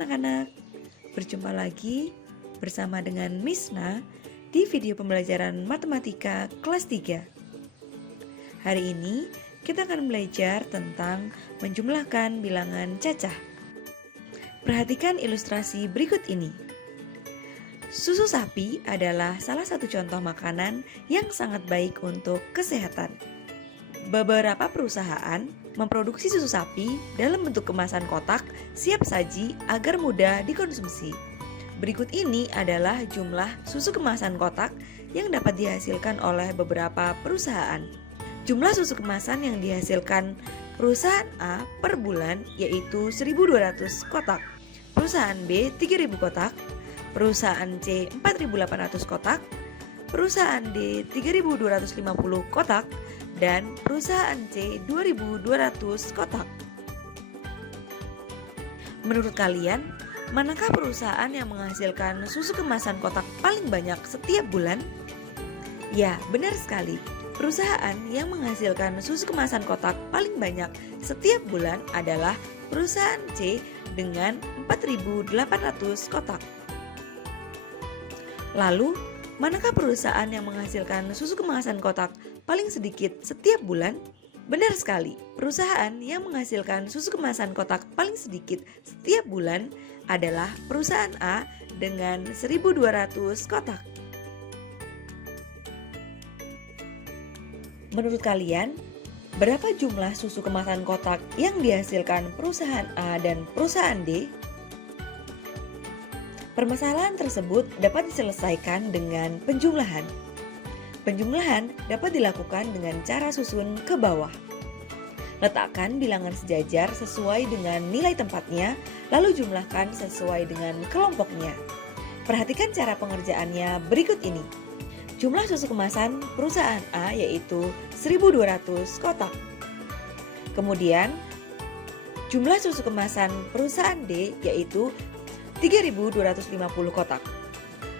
anak-anak, berjumpa lagi bersama dengan Miss Na di video pembelajaran matematika kelas 3. Hari ini kita akan belajar tentang menjumlahkan bilangan cacah. Perhatikan ilustrasi berikut ini. Susu sapi adalah salah satu contoh makanan yang sangat baik untuk kesehatan. Beberapa perusahaan memproduksi susu sapi dalam bentuk kemasan kotak siap saji agar mudah dikonsumsi. Berikut ini adalah jumlah susu kemasan kotak yang dapat dihasilkan oleh beberapa perusahaan. Jumlah susu kemasan yang dihasilkan perusahaan A per bulan yaitu 1.200 kotak, perusahaan B 3.000 kotak, perusahaan C 4.800 kotak, perusahaan D 3.250 kotak, dan perusahaan C 2.200 kotak. Menurut kalian, manakah perusahaan yang menghasilkan susu kemasan kotak paling banyak setiap bulan? Ya, benar sekali. Perusahaan yang menghasilkan susu kemasan kotak paling banyak setiap bulan adalah perusahaan C dengan 4.800 kotak. Lalu, manakah perusahaan yang menghasilkan susu kemasan kotak paling sedikit setiap bulan? Benar sekali, perusahaan yang menghasilkan susu kemasan kotak paling sedikit setiap bulan adalah perusahaan A dengan 1.200 kotak. Menurut kalian, berapa jumlah susu kemasan kotak yang dihasilkan perusahaan A dan perusahaan D? Permasalahan tersebut dapat diselesaikan dengan penjumlahan. Penjumlahan dapat dilakukan dengan cara susun ke bawah. Letakkan bilangan sejajar sesuai dengan nilai tempatnya, lalu jumlahkan sesuai dengan kelompoknya. Perhatikan cara pengerjaannya berikut ini. Jumlah susu kemasan perusahaan A yaitu 1.200 kotak. Kemudian, jumlah susu kemasan perusahaan D yaitu 3.250 kotak.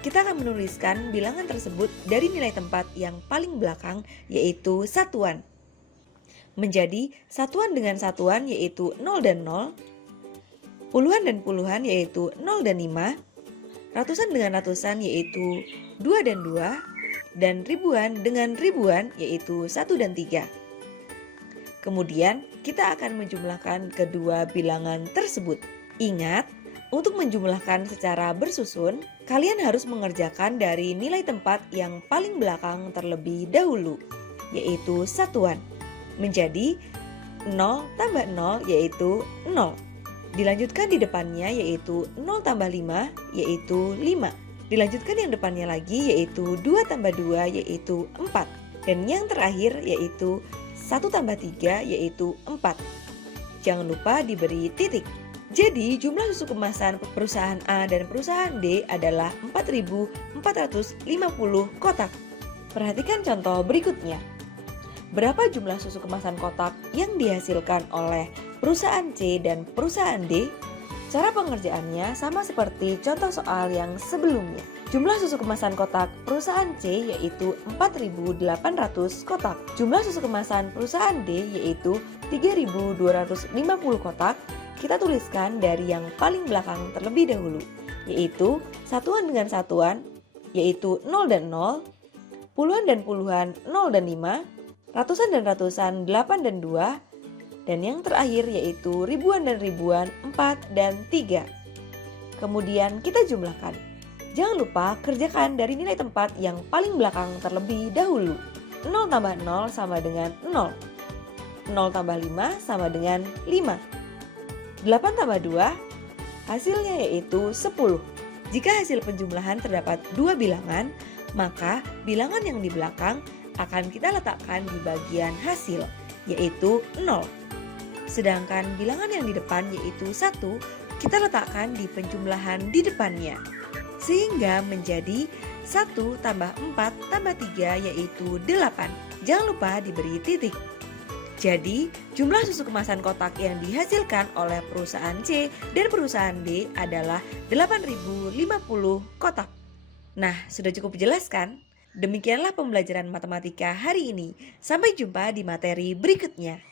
Kita akan menuliskan bilangan tersebut dari nilai tempat yang paling belakang yaitu satuan. Menjadi satuan dengan satuan yaitu 0 dan 0, puluhan dan puluhan yaitu 0 dan 5, ratusan dengan ratusan yaitu 2 dan 2, dan ribuan dengan ribuan yaitu 1 dan 3. Kemudian kita akan menjumlahkan kedua bilangan tersebut. Ingat, untuk menjumlahkan secara bersusun, kalian harus mengerjakan dari nilai tempat yang paling belakang terlebih dahulu, yaitu satuan. Menjadi 0 tambah 0 yaitu 0. Dilanjutkan di depannya yaitu 0 tambah 5 yaitu 5. Dilanjutkan yang depannya lagi yaitu 2 tambah 2 yaitu 4. Dan yang terakhir yaitu 1 tambah 3 yaitu 4. Jangan lupa diberi titik. Jadi jumlah susu kemasan perusahaan A dan perusahaan D adalah 4.450 kotak. Perhatikan contoh berikutnya. Berapa jumlah susu kemasan kotak yang dihasilkan oleh perusahaan C dan perusahaan D? Cara pengerjaannya sama seperti contoh soal yang sebelumnya. Jumlah susu kemasan kotak perusahaan C yaitu 4.800 kotak. Jumlah susu kemasan perusahaan D yaitu 3.250 kotak. Kita tuliskan dari yang paling belakang terlebih dahulu, yaitu satuan dengan satuan, yaitu 0 dan 0, puluhan dan puluhan 0 dan 5, ratusan dan ratusan 8 dan 2, dan yang terakhir yaitu ribuan dan ribuan 4 dan 3. Kemudian kita jumlahkan. Jangan lupa kerjakan dari nilai tempat yang paling belakang terlebih dahulu. 0 tambah 0 sama dengan 0. 0 tambah 5 sama dengan 5. 8 tambah 2, hasilnya yaitu 10. Jika hasil penjumlahan terdapat dua bilangan, maka bilangan yang di belakang akan kita letakkan di bagian hasil, yaitu 0. Sedangkan bilangan yang di depan yaitu 1, kita letakkan di penjumlahan di depannya. Sehingga menjadi 1 tambah 4 tambah 3 yaitu 8. Jangan lupa diberi titik. Jadi, jumlah susu kemasan kotak yang dihasilkan oleh perusahaan C dan perusahaan D adalah 8.050 kotak. Nah, sudah cukup jelas kan? Demikianlah pembelajaran matematika hari ini. Sampai jumpa di materi berikutnya.